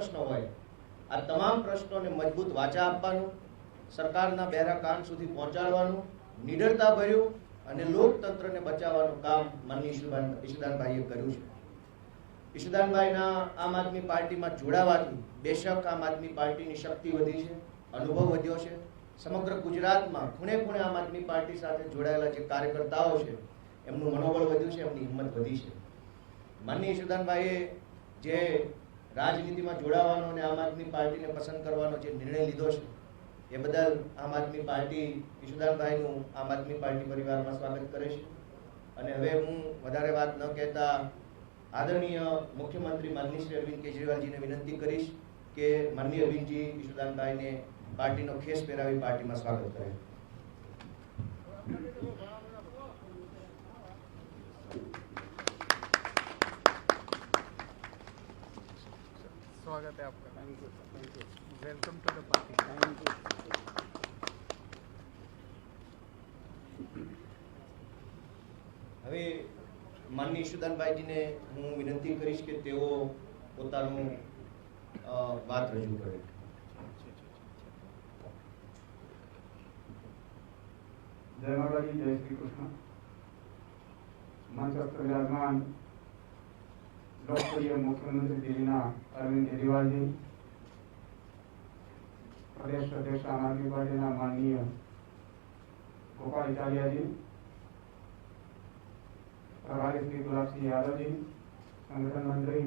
પ્રશ્નો હોય આ તમામ પ્રશ્નોને મજબૂત વાચા આપવાનું, સરકારના બહેરા કાન સુધી પહોંચાડવાનું, નિડરતા ભર્યું અને લોકતંત્રને બચાવવાનું કામ માનનીય ઈશુદાનભાઈએ કર્યું છે. ઈશુદાનભાઈના આમ આદમી પાર્ટીમાં જોડાવાથી બેશક આમ આદમી પાર્ટીની શક્તિ વધી છે, અનુભવ વધ્યો છે. સમગ્ર ગુજરાતમાં ખૂણે ખૂણે આમ આદમી પાર્ટી સાથે જોડાયેલા જે કાર્યકર્તાઓ છે એમનું મનોબળ વધ્યું છે, એમની હિંમત વધી છે. માનનીય ઈશુદાનભાઈએ જે રાજનીતિમાં જોડાવાનો અને આમ આદમી પાર્ટીને પસંદ કરવાનો જે નિર્ણય લીધો છે એ બદલ આમ આદમી પાર્ટી ઈશુદાનભાઈનું આમ આદમી પાર્ટી પરિવારમાં સ્વાગત કરે છે. અને હવે હું વધારે વાત ન કહેતા આદરણીય મુખ્યમંત્રી માનનીય શ્રી અરવિંદ કેજરીવાલજીને વિનંતી કરીશ કે માનનીય અરવિંદજી ઈશુદાનભાઈને પાર્ટીનો ખેસ પહેરાવી પાર્ટીમાં સ્વાગત કરે. स्वागत है आपका. Thank you. Welcome to the party. Thank you. હવે માનનીય ઈશુદાનભાઈજીને હું વિનંતી કરીશ કે તેઓ પોતાનું વાત રજૂ કરે. जय माता जी, जय श्री कृष्ण. मंचस्थ विराजमान लोकप्रिय मुख्यमंत्री दिल्लीना अरविंद केजरीवाल जी, प्रदेश अध्यक्ष आम आदमी पार्टी माननीय गोपाल इटालिया जी, प्रभारी श्री गुलाब सिंह यादव जी, संगठन मंत्री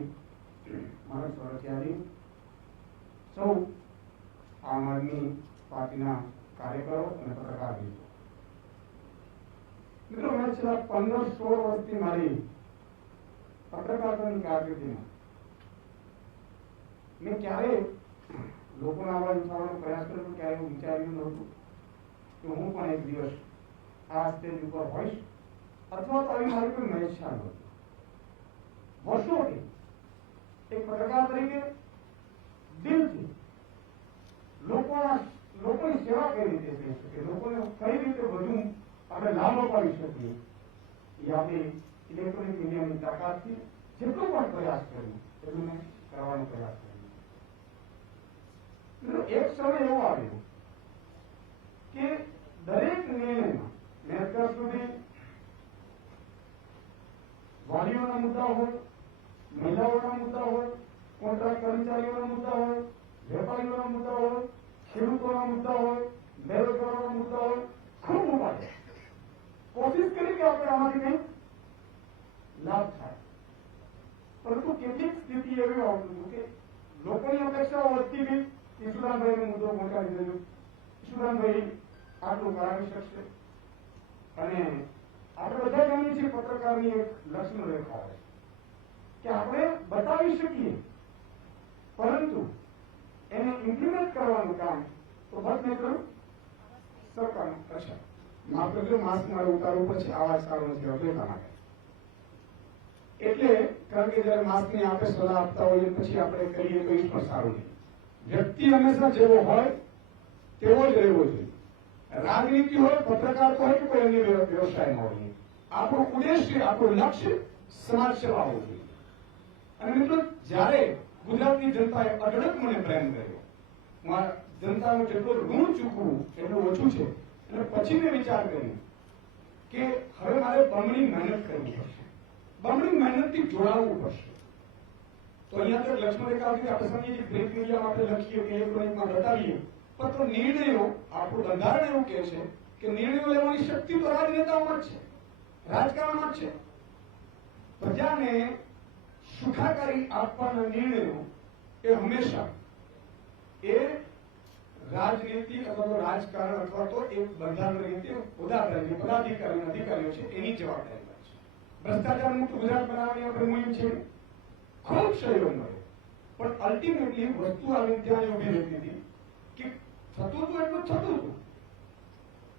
मनोज सोरठिया जी, सौ आम आदमी पार्टी कार्यकरो और पत्रकार भी. मित्रों, मैं छेल्ला 15-16 वर्षथी मारी पत्रकारितानी कारकिर्दीमां मैं क्यारे लोकोनो अवाज उठावવાનો प्रयास કર્યો, પણ ક્યારેય વિચાર્યું નહોતું કે હું પણ એક દિવસ આ સ્ટેજ ઉપર હોઈશ અથવા તો આવી મારી કોઈ મહેચ્છા નહોતી. વર્ષોથી એક પત્રકાર તરીકે દિલથી લોકોની સેવા કઈ રીતે કરી શકે, લોકોને કઈ રીતે વધુ આપણે લાભ અપાવી શકીએ એ આપણે ઇલેક્ટ્રોનિક મીડિયાની તાકાતથી જેટલો પણ પ્રયાસ કર્યો એટલું મેં કરવાનો પ્રયાસ કર્યો. એક સમય એવો આવ્યો કે દરેક નિર્ણયમાં મેં અત્યાર સુધી વાલીઓના મુદ્દા હોય, મહિલાઓના મુદ્દા હોય, કોન્ટ્રાક્ટ કર્મચારીઓના મુદ્દા હોય, વેપારીઓના મુદ્દા હોય, ખેડૂતોના મુદ્दा હોય, બેરોજગારોના મુદ્दा હોય, ખૂબ ઉભા છે. कोशिश करी कि આપણે આમાંથી કંઈક લાભ થાય, પરંતુ કેટલીક સ્થિતિ એવી આવતી કે લોકોની અપેક્ષાઓ વધતી ગઈ. ઈશુદાનભાઈનો મુદ્દો પહોંચાડી દેજો, ઈશુદાનભાઈ આટલું કરાવી શકશે. અને આપણે બધા જાણીએ છીએ પત્રકારની એક લક્ષ્મણ રેખા હોય કે આપણે બતાવી શકીએ, પરંતુ એને ઇમ્પ્લિમેન્ટ કરવાનું કામ તો બસ નહીં કરું સરકારનું. અચ્છા, માફ કરજો, માસ્ક મારે ઉતારવું પછી આવાજ સારો નથી આવતો એટલા માટે. એટલે કારણ કે જયારે માસ્કની આપણે સલાહ આપતા હોઈએ પછી આપણે કરીએ તો એ પણ સારું નહીં. વ્યક્તિ હંમેશા જેવો હોય તેવો જ રહેવો જોઈએ. રાજનીતિ હોય, પત્રકાર હોય કે કોઈ અન્ય વ્યવસાયમાં હોય, આપણું ઉદ્દેશ્ય, આપણું લક્ષ્ય સમાજ સેવા હોવું જોઈએ. અને મિત્રો, જયારે ગુજરાતની જનતાએ અઢળક મને પ્રેમ કર્યો, જનતાનું જેટલું ઋણ ચૂકવું એટલું ઓછું છે. અને પછી મેં વિચાર કર્યો કે હવે મારે બમણી મહેનત કરવી પડશે, બમણી મહેનતથી જોડાવવું પડશે. તો અહીંયા તો લક્ષ્મણ રેખા આપણે સમજીએ છીએ, પ્રિન્ટ મીડિયામાં આપણે લખીએ કે ઇલેક્ટ્રોનિકમાં બતાવીએ, પણ તો નિર્ણયો, આપણું બંધારણ એવું કહે છે કે નિર્ણયો લેવાની શક્તિ તો રાજનેતાઓમાં જ છે, રાજકારણમાં જ છે. પ્રજાને સુખાકારી આપવાના નિર્ણયો એ હંમેશા એ રાજનીતિ અથવા તો રાજકારણ અથવા તો એક બંધારણ રીતે પદાધિકારીઓ અધિકારીઓ છે એની જવાબદારી છે. ભ્રષ્ટાચાર મુક્ત ગુજરાત બનાવવાની આપણે મુહિમ છે, ખૂબ સહયોગ મળ્યો, પણ અલ્ટિમેટલી વસ્તુ આવી ત્યાં ઉભી રહેતી હતી કે થતું હતું એટલું થતું હતું,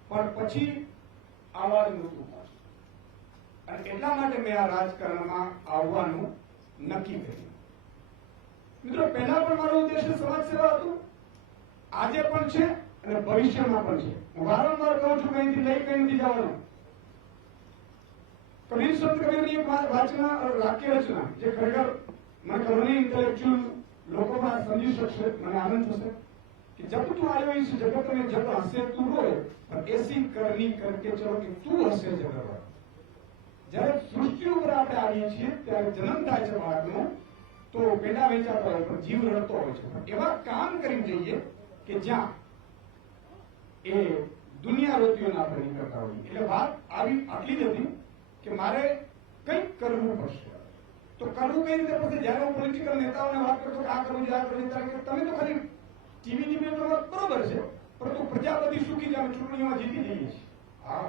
પણ પછી આવાજ નહોતું. અને એટલા માટે મેં આ રાજકારણમાં આવવાનું નક્કી કર્યું. મિત્રો, પહેલા પણ મારો ઉદ્દેશ્ય સમાજ સેવા હતું, આજે પણ છે અને ભવિષ્યમાં પણ છે. હું વારંવાર કહું છું કે અહીંથી લઈ કઈ નથી જવાનું. કબીર સંત કબીરની એક વાચના વાક્ય રચના જે ખરેખર મને ખબર નહીં ઇન્ટેલેક્ચ્યુઅલ લોકો बात समझी सकशे મને આનંદ થશે कि जब तू आयो इस जगत में जब हंसे तू रोए और ऐसी करनी करके चलो कि तू हंसे जगत रोए જ્યારે સૃષ્ટિ ઉપર આપણે આવીએ છીએ ત્યારે જન્મ થાય છે બાળકનો તો પેડા વેચાતો હોય પણ જીવ રડતો હોય છે એવા કામ કરી જઈએ કે જ્યાં એ દુનિયા રોતીઓને આપણે નહીં કરતા હોઈએ એટલે વાત આવી આટલી જ હતી કે મારે કંઈક કરવું પડશે તો કરવું કઈ રીતે પડશે જ્યારે હું પોલિટિકલ નેતાઓને વાત કરતો કે આ કરવું છે આ કરવું છે કે તમે તો ખાલી ટીવી ડિબેટમાં બરોબર છે પરંતુ પ્રજા બધી સુખી છે અમે ચૂંટણીઓમાં જીતી જઈએ છીએ હા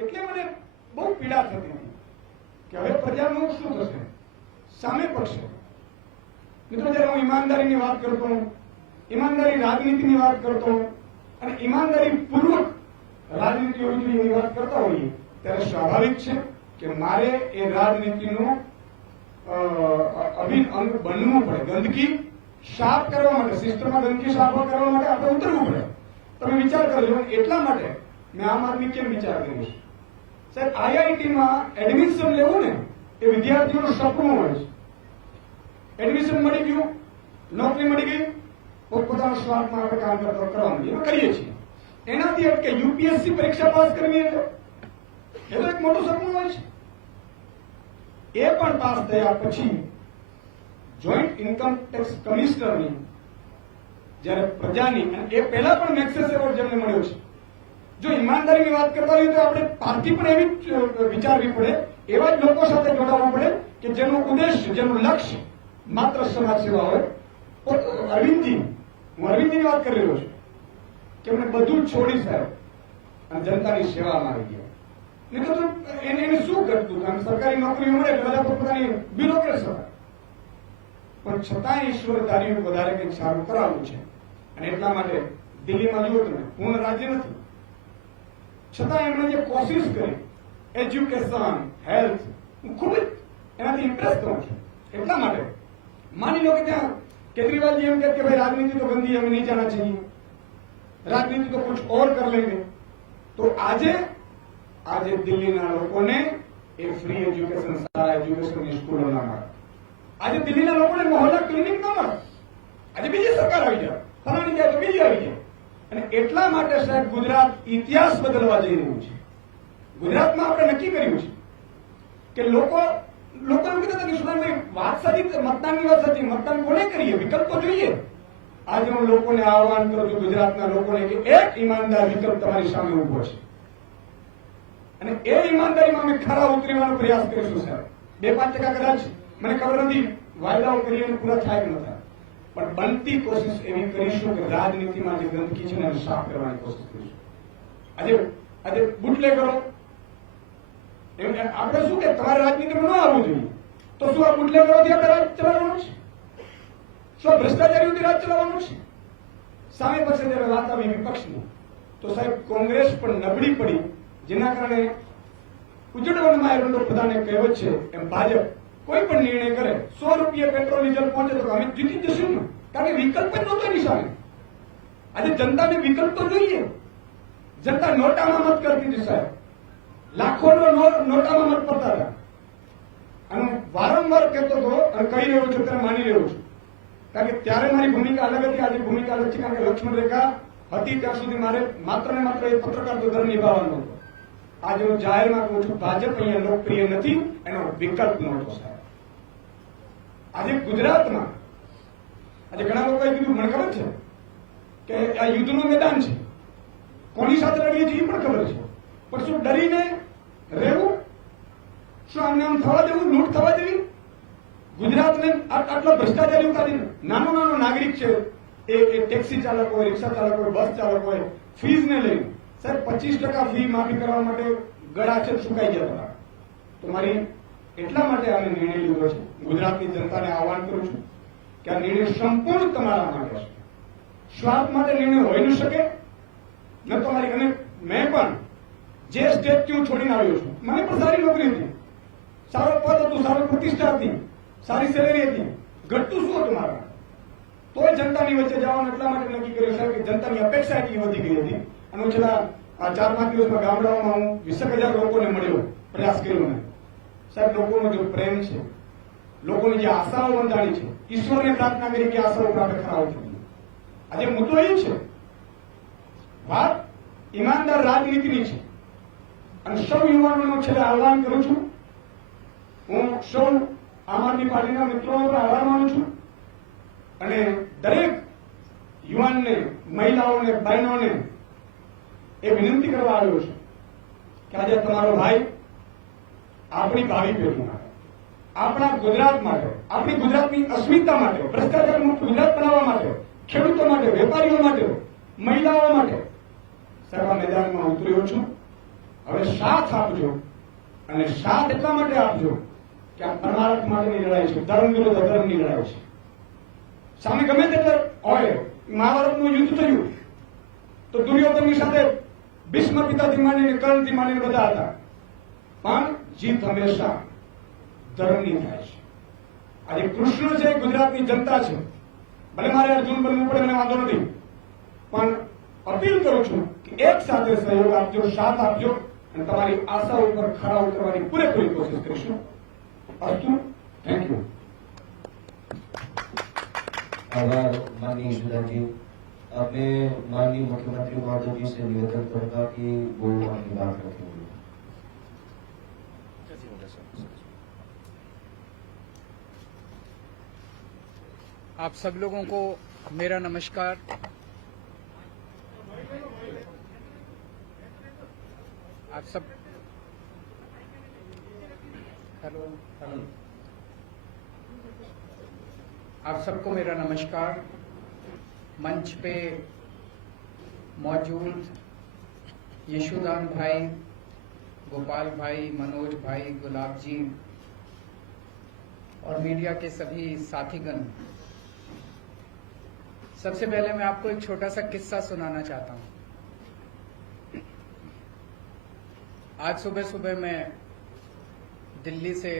એટલે મને બહુ પીડા થતી હતી કે હવે પ્રજાનું શું થશે સામે પડશે મિત્રો જ્યારે હું ઈમાનદારીની વાત કરતો ઈમાનદારી રાજનીતિની વાત કરતો અને ઈમાનદારી પૂર્વક રાજનીતિ હોવી જોઈએ એની વાત કરતા હોઈએ ત્યારે સ્વાભાવિક છે કે મારે એ રાજનીતિનું અભિન્ન અંગ બનવું પડે ગંદકી સાફ કરવા માટે સિસ્ટમમાં ગંદકી સાફ કરવા માટે આપણે ઉતરવું પડે તમે વિચાર કરજો એટલા માટે મેં આમ આદમી કેમ વિચાર કર્યો છે સાહેબ આઈઆઈટીમાં એડમિશન લેવું ને એ વિદ્યાર્થીઓનું સપનું હોય છે એડમિશન મળી ગયું નોકરી મળી ગઈ પોતપોતાના સ્વાર્થમાં આપણે કામ કરવાનું એમાં કરીએ છીએ એનાથી અટકે યુપીએસસી પરીક્ષા પાસ કરવી એટલે એ તો એક મોટું સપનું હોય છે એ પણ પાસ થયા પછી જોઈન્ટ ઇન્કમ ટેક્સ કમિશનરની જ્યારે પ્રજાની અને એ પહેલા પણ મેક્સેસ એવોર્ડ જેમને મળ્યો છે જો ઈમાનદારીની વાત કરતા હોઈએ તો આપણે પાર્ટી પણ એવી વિચારવી પડે એવા જ લોકો સાથે જોડાવવું પડે કે જેનો ઉદ્દેશ્ય જેનું લક્ષ્ય માત્ર સમાજ સેવા હોય અરવિંદજી હું અરવિંદજીની વાત કરી રહ્યો છું કે એમને બધું જ છોડી સાહેબ અને જનતાની સેવામાં આવી ગયા નહીં તો એને શું કરતું કારણ સરકારી નોકરીઓ મળે બધા પોતાની બ્યુરોક્રેટ્સ હતા પણ છતાં ઈશ્વર ધાર્યું વધારે કંઈક સારું કરાવવું છે અને એટલા માટે દિલ્હીમાં જુઓ તમે પૂર્ણ રાજ્ય નથી છતાં એમણે જે કોશિશ કરી એજ્યુકેશન હેલ્થ હું ખૂબ જ એનાથી ઇમ્પ્રેસ થઉં છું એટલા માટે માની લો કે ત્યાં केजरीवाल जी कहते भाई राजनीति तो गंदी हमें नहीं जाना चाहिए राजनीति तो कुछ और कर लेंगे तो આજે દિલ્હીના લોકોને એ ફ્રી એજ્યુકેશન સારા એજ્યુકેશનની સ્કૂલો ના મળે આજે દિલ્હીના લોકોને મોહલ્લા ક્લિનિક ના મળે આજે બીજી સરકાર આવી જાય ફલાણી જાય તો બીજી આવી જાય અને એટલા માટે સાહેબ ગુજરાત ઇતિહાસ બદલવા જઈ રહ્યું છે ગુજરાતમાં આપણે નક્કી કર્યું છે કે લોકો એમ કહેતા હતા કે સુરેશભાઈ વાત સાચી મતદાનની વાત સાચી મતદાન કોને કરીએ વિકલ્પ તો જોઈએ આજે હું લોકોને આહવાન કરું છું ગુજરાતના લોકોને કે એક ઈમાનદાર વિકલ્પ તમારી સામે ઉભો છે અને એ ઈમાનદારીમાં અમે ખરા ઉતરવાનો પ્રયાસ કરીશું સાહેબ 2-5% કદાચ મને ખબર નથી વાયદાઓ કરીએ પૂરા થાય કે ન થાય પણ બનતી કોશિશ એવી કરીશું કે રાજનીતિમાં જે ગંદકી છે એને સાફ કરવાની કોશિશ કરીશું આજે બુટલેગરો આપણે શું કે તમારે રાજનીતિમાં ન આવવું જોઈએ તો શું આ બુટલેગરોથી આપણે રાજ ચલાવવાનું છે શું ભ્રષ્ટાચારીઓથી રાજ ચલાવવાનું છે સામે પાસે જયારે વાત આવી વિપક્ષની તો સાહેબ કોંગ્રેસ પણ નબળી પડી જેના કારણે ઉજળવણમાં એરંડો પ્રધાને કહેવત છે એમ ભાજપ કોઈ પણ નિર્ણય કરે 100 રૂપિયા પેટ્રોલ ડીઝલ પહોંચે તો અમે જીતી જશું ને કારણ કે વિકલ્પ જ નહોતો એની સામે આજે જનતાને વિકલ્પ તો જોઈએ જનતા નોટામાં મત કરતી હતી સાહેબ લાખોનો નોટામાં મત પડતા હતા અને વારંવાર કહેતો હતો અને કહી રહ્યો છું ત્યારે માની રહ્યો છું કારણ કે ત્યારે મારી ભૂમિકા અલગ હતી આજે ભૂમિકા અલગ છે કારણ કે લક્ષ્મણ રેખા હતી ત્યાં સુધી મારે માત્ર ને માત્ર એ પત્રકાર તો ધર્મ નિભાવવાનો હતો આજે હું જાહેરમાં કહું છું ભાજપ અહીંયા લોકપ્રિય નથી એનો વિકલ્પ નહોતો સાહેબ આજે ગુજરાતમાં આજે ઘણા લોકોએ કીધું મને ખબર છે કે આ યુદ્ધનું મેદાન છે કોની સાથે લડીએ છીએ એ પણ ખબર છે પણ શું ડરીને રહેવું શું આમને આમ થવા દેવું લૂંટ થવા દેવી ગુજરાતને આટલો ભ્રષ્ટાચારી ઉતારીને નાનો નાગરિક છે એ ટેક્સી ચાલક હોય રિક્ષા ચાલક હોય બસ ચાલક હોય ફીઝને લઈને સાહેબ 25% ફી માફી કરવા માટે ગળા છે સુકાઈ ગયા હતા તો મારી એટલા માટે અમે નિર્ણય લીધો છે ગુજરાતની જનતાને આહવાન કરું છું કે આ નિર્ણય સંપૂર્ણ તમારા માટે છે સ્વાર્થ માટે નિર્ણય હોઈ ન શકે ન તો મારી અને મેં પણ જે સ્ટેટથી હું છોડીને આવ્યો છું મને પણ સારી નોકરી હતી સારો પદ હતું સારો પ્રતિષ્ઠા હતી સારી સેલેરી હતી ઘટતું શું હતું મારા તોય જનતાની વચ્ચે જવાનું એટલા માટે નક્કી કર્યું સાહેબ કે જનતાની અપેક્ષા એટલી વધી ગઈ હતી અને હું છેલ્લા 4-5 દિવસમાં ગામડાઓમાં હું 20,000 લોકોને મળ્યો પ્રયાસ કર્યો મેં સાહેબ લોકોનો જો પ્રેમ છે લોકોની જે આશાઓ બંધાણી છે, ઈશ્વરને પ્રાર્થના કરી કે આશાઓ આપણે ખરાબ થઈએ. આજે મુદ્દો એ છે, વાત ઈમાનદાર રાજનીતિની છે અને સૌ યુવાનોનો છેલ્લે આહ્વાન કરું છું. હું સૌ આમ આદમી પાર્ટીના મિત્રોનો પણ આભાર માનું છું અને દરેક યુવાનને, મહિલાઓને, બહેનોને એ વિનંતી કરવા આવ્યો છું કે આજે તમારો ભાઈ આપણી ભાવિ પેઢી માટે, આપણા ગુજરાત માટે, આપણી ગુજરાતની અસ્મિતા માટે, ભ્રષ્ટાચાર મુક્ત ગુજરાત બનાવવા માટે, ખેડૂતો માટે, વેપારીઓ માટે, મહિલાઓ માટે સર્વ મેદાનમાં ઉતર્યો છું. હવે સાથ આપજો અને સાથ એટલા માટે આપજો કે આ પરમાર્થ માટેની લડાઈ છે, ધર્મ વિરુદ્ધ અધર્મની લડાઈ છે. સામે ગમે તેટલા હોય, મહાભારતનું યુદ્ધ થયું તો દુર્યોધનની સાથે ભીષ્મ પિતાથી માંડીને કર્ણથી માંડીને બધા હતા, પણ જીત હંમેશા ધર્મની થાય છે. આજે કૃષ્ણ છે, ગુજરાતની જનતા છે. ભલે મારે અર્જુન બનવું પડે, મને વાંધો નથી, પણ અપીલ કરું છું કે એક સાથે સહયોગ આપજો, સાથ આપજો અને તમારી આશાઓ ઉપર ખરા ઉતરવાની પૂરેપૂરી કોશિશ કરીશું. અસ્તુ. Thank you. आभार माननीय ईश्वरदान जी. अब मैं माननीय मुख्यमंत्री महोदय जी से निवेदन करूंगा कि वो अपनी बात रखेंगे. आप सब लोगों को मेरा नमस्कार. आप सब हेलो आप सबको मेरा नमस्कार. मंच पे मौजूद यशुदान भाई, गोपाल भाई, मनोज भाई, गुलाब जी और मीडिया के सभी साथीगण, सबसे पहले मैं आपको एक छोटा सा किस्सा सुनाना चाहता हूं. आज सुबह सुबह मैं दिल्ली से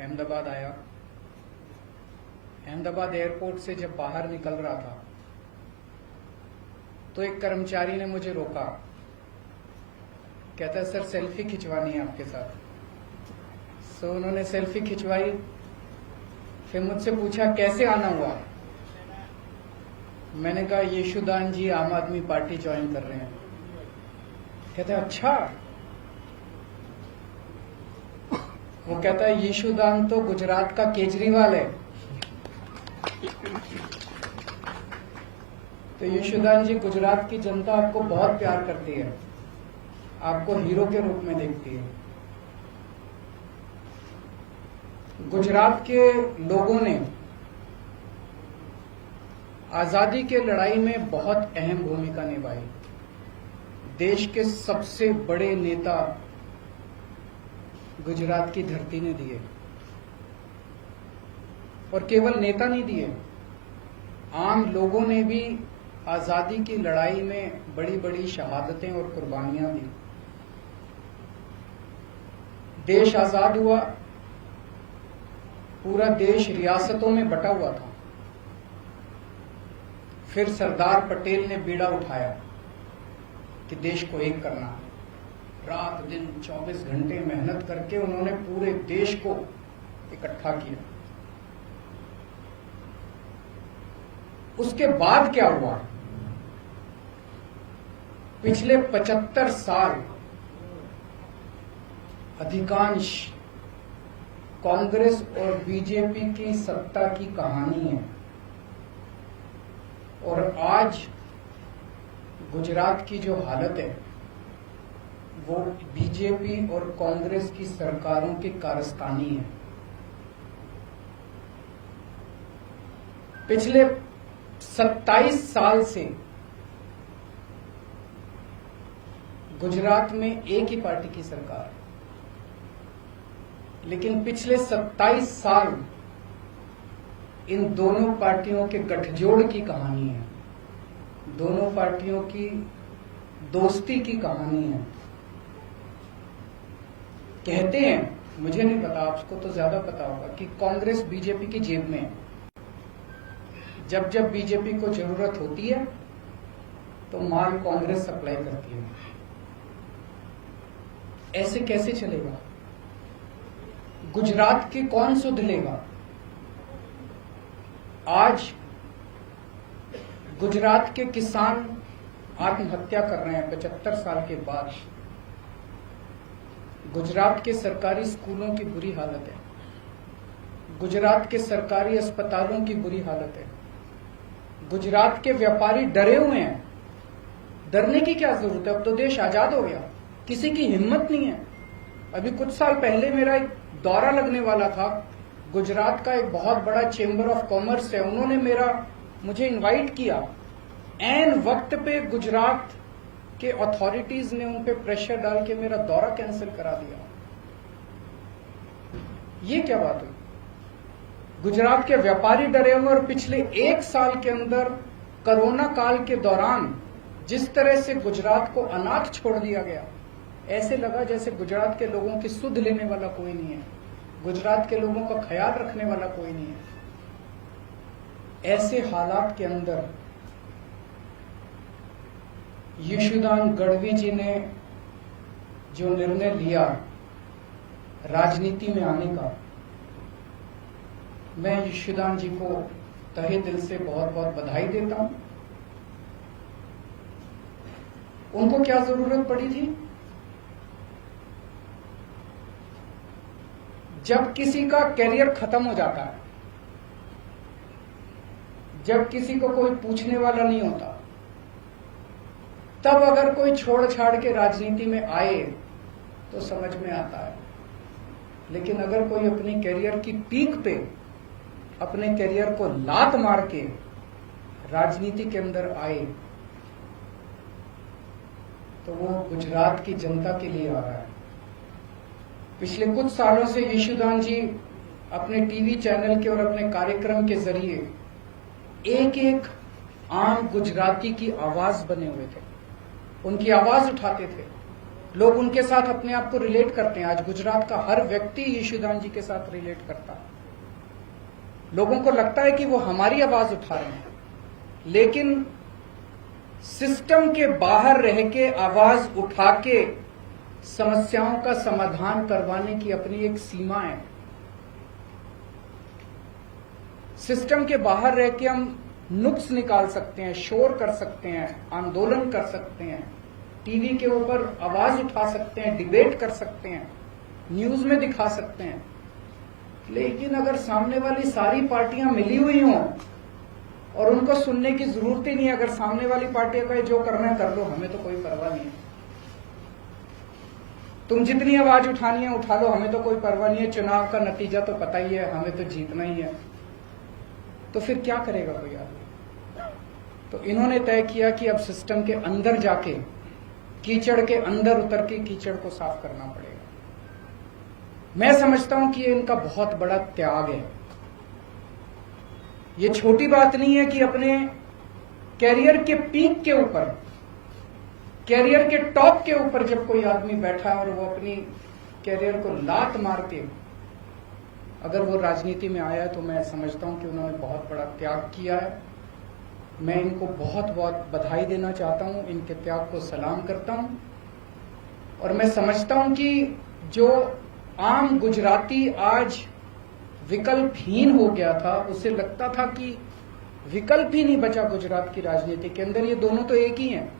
अहमदाबाद आया. अहमदाबाद एयरपोर्ट से जब बाहर निकल रहा था तो एक कर्मचारी ने मुझे रोका. कहता है, सर सेल्फी खिंचवानी है आपके साथ. सो उन्होंने सेल्फी खिंचवाई. फिर मुझसे पूछा कैसे आना हुआ. मैंने कहा यशुदान जी आम आदमी पार्टी ज्वाइन कर रहे हैं. कहता है अच्छा. वो कहता है यशुदान तो गुजरात का केजरीवाल है. तो यशुदान जी, गुजरात की जनता आपको बहुत प्यार करती है, आपको हीरो के रूप में देखती है. गुजरात के लोगों ने आजादी के लड़ाई में बहुत अहम भूमिका निभाई. देश के सबसे बड़े नेता गुजरात की धरती ने दिए, और केवल नेता नहीं दिए, आम लोगों ने भी आजादी की लड़ाई में बड़ी बड़ी शहादतें और कुर्बानियां दी. देश आजाद हुआ, पूरा देश रियासतों में बटा हुआ था. फिर सरदार पटेल ने बीड़ा उठाया कि देश को एक करना है. रात दिन 24 घंटे मेहनत करके उन्होंने पूरे देश को इकट्ठा किया. उसके बाद क्या हुआ? पिछले 75 साल अधिकांश कांग्रेस और बीजेपी की सत्ता की कहानी है, और आज गुजरात की जो हालत है वो बीजेपी और कांग्रेस की सरकारों की कारस्तानी है. पिछले 27 साल से गुजरात में एक ही पार्टी की सरकार है, लेकिन पिछले 27 साल इन दोनों पार्टियों के गठजोड़ की कहानी है, दोनों पार्टियों की दोस्ती की कहानी है. कहते हैं, मुझे नहीं पता, आपको तो ज्यादा पता होगा, कि कांग्रेस बीजेपी की जेब में है. जब जब बीजेपी को जरूरत होती है तो माल कांग्रेस सप्लाई करती है. ऐसे कैसे चलेगा? गुजरात की कौन सुध लेगा? आज गुजरात के किसान आत्महत्या कर रहे हैं 75 साल के बाद। गुजरात के सरकारी स्कूलों की बुरी हालत है, गुजरात के सरकारी अस्पतालों की बुरी हालत है, गुजरात के व्यापारी डरे हुए हैं। डरने की क्या जरूरत है, अब तो देश आजाद हो गया, किसी की हिम्मत नहीं है। अभी कुछ साल पहले मेरा एक दौरा लगने वाला था, गुजरात का एक बहुत बड़ा चेंबर ऑफ कॉमर्स है, उन्होंने मुझे इनवाइट किया। ऐन वक्त पे गुजरात के अथॉरिटीज ने उन पे प्रेशर डाल के मेरा दौरा कैंसिल करा दिया। ये क्या बात हुई? गुजरात के व्यापारी डरे हुए, और पिछले 1 साल के अंदर कोरोना काल के दौरान जिस तरह से गुजरात को अनाथ छोड़ दिया गया, ऐसे लगा जैसे गुजरात के लोगों की सुध लेने वाला कोई नहीं है, गुजरात के लोगों का ख्याल रखने वाला कोई नहीं है। ऐसे हालात के अंदर यशोदान गढ़वी जी ने जो निर्णय लिया राजनीति में आने का, मैं यशोदान जी को तहे दिल से बहुत बहुत बधाई देता हूं। उनको क्या जरूरत पड़ी थी? जब किसी का कैरियर खत्म हो जाता है, जब किसी को कोई पूछने वाला नहीं होता, तब अगर कोई छोड़ छाड़ के राजनीति में आए तो समझ में आता है। लेकिन अगर कोई अपनी कैरियर की पीक पे अपने कैरियर को लात मार के राजनीति के अंदर आए तो वो गुजरात की जनता के लिए आ रहा है। पिछले कुछ सालों से यशोदान जी अपने टीवी चैनल के और अपने कार्यक्रम के जरिए एक एक आम गुजराती की आवाज बने हुए थे, उनकी आवाज उठाते थे। लोग उनके साथ अपने आप को रिलेट करते हैं। आज गुजरात का हर व्यक्ति यशोदान जी के साथ रिलेट करता है। लोगों को लगता है कि वो हमारी आवाज उठा रहे हैं, लेकिन सिस्टम के बाहर रह के आवाज उठा के समस्याओं का समाधान करवाने की अपनी एक सीमा है। सिस्टम के बाहर रह के हम नुक्स निकाल सकते हैं, शोर कर सकते हैं, आंदोलन कर सकते हैं, टीवी के ऊपर आवाज उठा सकते हैं, डिबेट कर सकते हैं, न्यूज में दिखा सकते हैं। लेकिन अगर सामने वाली सारी पार्टियां मिली हुई हों और उनको सुनने की जरूरत ही नहीं, अगर सामने वाली पार्टियां कहे जो करना है कर लो, हमें तो कोई परवाह नहीं है, तुम जितनी आवाज उठानी है उठा लो, हमें तो कोई परवाह नहीं है, चुनाव का नतीजा तो पता ही है, हमें तो जीतना ही है, तो फिर क्या करेगा कोई आदमी? तो इन्होंने तय किया कि अब सिस्टम के अंदर जाके, कीचड़ के अंदर उतर के कीचड़ को साफ करना पड़ेगा। मैं समझता हूं कि ये इनका बहुत बड़ा त्याग है। ये छोटी बात नहीं है कि अपने कैरियर के पीक के ऊपर, कैरियर के टॉप के ऊपर जब कोई आदमी बैठा है और वो अपनी कैरियर को लात मार के अगर वो राजनीति में आया है, तो मैं समझता हूं कि उन्होंने बहुत बड़ा त्याग किया है। मैं इनको बहुत बहुत बधाई देना चाहता हूं, इनके त्याग को सलाम करता हूं। और मैं समझता हूं कि जो आम गुजराती आज विकल्पहीन हो गया था, उसे लगता था कि विकल्प ही नहीं बचा गुजरात की राजनीति के अंदर, ये दोनों तो एक ही हैं,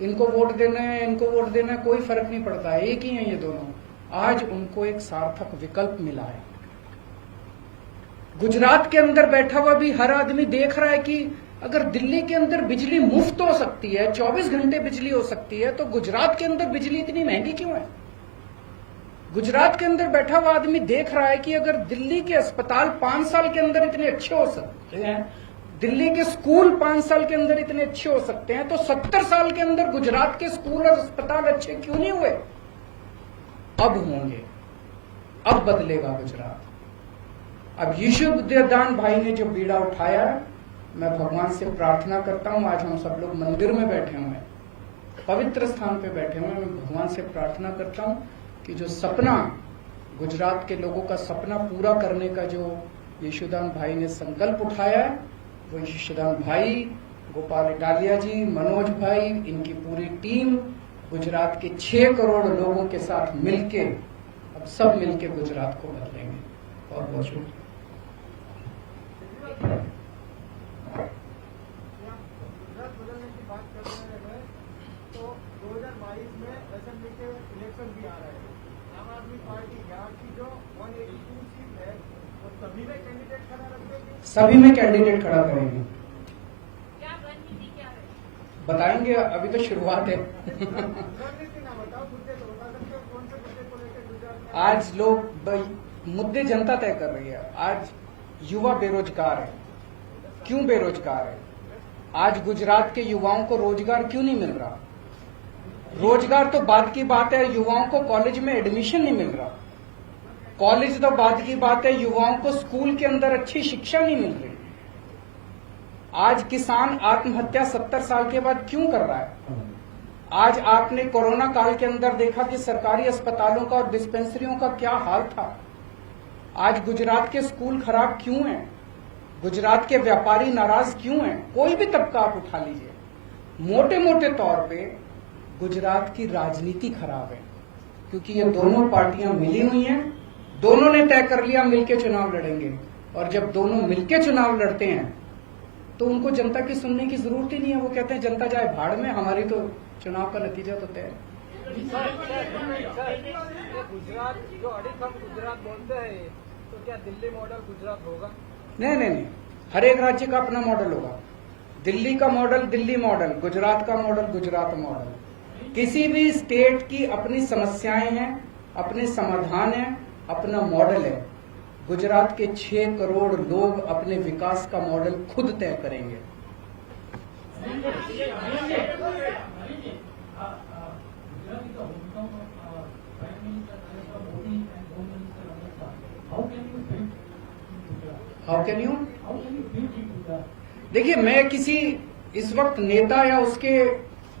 इनको वोट देना है, इनको वोट देना है, कोई फर्क नहीं पड़ता है, एक ही हैं ये दोनों। आज उनको एक सार्थक विकल्प मिला है। गुजरात के अंदर बैठा हुआ भी हर आदमी देख रहा है कि अगर दिल्ली के अंदर बिजली मुफ्त हो सकती है, 24 घंटे बिजली हो सकती है, तो गुजरात के अंदर बिजली इतनी महंगी क्यों है? गुजरात के अंदर बैठा हुआ आदमी देख रहा है कि अगर दिल्ली के अस्पताल 5 साल के अंदर इतने अच्छे हो सकते हैं, दिल्ली के स्कूल 5 साल के अंदर इतने अच्छे हो सकते हैं, तो 70 साल के अंदर गुजरात के स्कूल और अस्पताल अच्छे क्यों नहीं हुए? अब होंगे, अब बदलेगा गुजरात। अब यशोदान भाई ने जो बीड़ा उठाया है, मैं भगवान से प्रार्थना करता हूं, आज हम सब लोग मंदिर में बैठे हुए हैं, पवित्र स्थान पे बैठे हुए हैं, मैं भगवान से प्रार्थना करता हूं कि जो सपना, गुजरात के लोगों का सपना पूरा करने का जो यशोदान भाई ने संकल्प उठाया है, वो यशोदान भाई, गोपाल इटालिया जी, मनोज भाई, इनकी पूरी टीम गुजरात के 6 करोड़ लोगों के साथ मिलके अब सब मिलके गुजरात को बदलेंगे। और बहुत शुक्रिया। सभी में कैंडिडेट खड़ा करेंगे। बताएंगे, अभी तो शुरुआत है। आज लोग मुद्दे जनता तय कर रही है। आज युवा बेरोजगार है। क्यों बेरोजगार है? आज गुजरात के युवाओं को रोजगार क्यों नहीं मिल रहा? रोजगार तो बाद की बात है, युवाओं को कॉलेज में एडमिशन नहीं मिल रहा। कॉलेज तो बाद की बात है, युवाओं को स्कूल के अंदर अच्छी शिक्षा नहीं मिल रही। आज किसान आत्महत्या 70 साल के बाद क्यों कर रहा है? आज आपने कोरोना काल के अंदर देखा कि सरकारी अस्पतालों का और डिस्पेंसरियों का क्या हाल था। आज गुजरात के स्कूल खराब क्यों हैं? गुजरात के व्यापारी नाराज क्यों हैं? कोई भी तबका आप उठा लीजिए, मोटे मोटे तौर पे गुजरात की राजनीति खराब है, क्योंकि ये दोनों पार्टियां मिली हुई हैं। दोनों ने तय कर लिया मिलके चुनाव लड़ेंगे, और जब दोनों मिलके चुनाव लड़ते हैं तो उनको जनता की सुनने की जरूरत ही नहीं है। वो कहते हैं जनता जाए भाड़ में, हमारी तो चुनाव का नतीजा तो तय है। गुजरात जो अड़िखम गुजरात बोलते हैं, तो क्या दिल्ली मॉडल गुजरात होगा? नहीं, हर एक राज्य का अपना मॉडल होगा। दिल्ली का मॉडल दिल्ली मॉडल, गुजरात का मॉडल गुजरात मॉडल। किसी भी स्टेट की अपनी समस्याएं हैं, अपने समाधान हैं, अपना मॉडल है। गुजरात के 6 करोड़ लोग अपने विकास का मॉडल खुद तय करेंगे। How can you? देखिए, मैं किसी इस वक्त नेता या उसके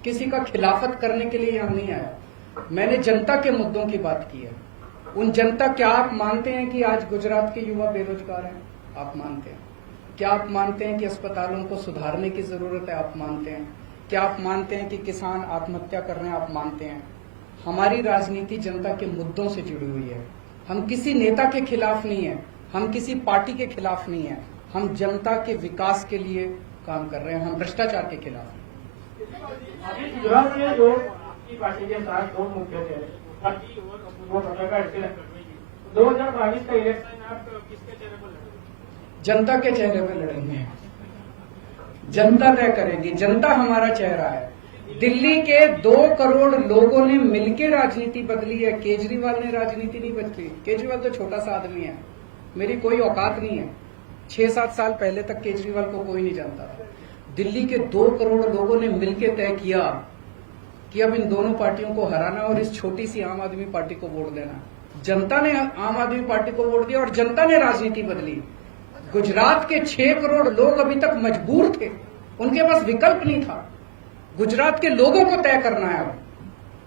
किसी का खिलाफत करने के लिए यहाँ नहीं आया। मैंने जनता के मुद्दों की बात की है। उन जनता, क्या आप मानते हैं कि आज गुजरात के युवा बेरोजगार हैं? आप मानते हैं? क्या आप मानते हैं कि अस्पतालों को सुधारने की जरूरत है? आप मानते हैं? क्या आप मानते हैं कि किसान आत्महत्या कर रहे हैं? आप मानते हैं? हमारी राजनीति जनता के मुद्दों से जुड़ी हुई है। हम किसी नेता के खिलाफ नहीं है, हम किसी पार्टी के खिलाफ नहीं है। हम जनता के विकास के लिए काम कर रहे हैं। हम भ्रष्टाचार के खिलाफ हैं। गुजरात में जो की पार्टी के साथ 2 मुख्य चेहरे, वो पत्रकार 2022 का इलेक्शन आप किसके चेहरे पर लड़ेंगे? जनता के चेहरे पे लड़ेंगे। जनता तय करेगी। जनता हमारा चेहरा है। दिल्ली के 2 करोड़ लोगों ने मिलकर राजनीति बदली है। केजरीवाल ने राजनीति नहीं बदली। केजरीवाल तो छोटा सा आदमी है, मेरी कोई औकात नहीं है। 6-7 साल पहले तक केजरीवाल को कोई नहीं जानता था। दिल्ली के 2 करोड़ लोगों ने मिलकर तय किया कि अब इन दोनों पार्टियों को हराना और इस छोटी सी आम आदमी पार्टी को वोट देना। जनता ने आम आदमी पार्टी को वोट दिया और जनता ने राजनीति बदली। गुजरात के 6 करोड़ लोग अभी तक मजबूर थे, उनके पास विकल्प नहीं था। गुजरात के लोगों को तय करना है अब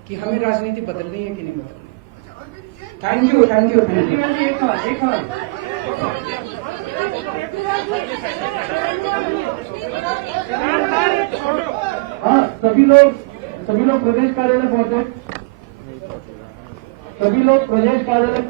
कि हमें राजनीति बदलनी है कि नहीं बदलनी। Thank you, thank you, thank you. हाँ, सभी लोग प्रदेश कार्यालय पहुंचे। सभी लोग प्रदेश कार्यालय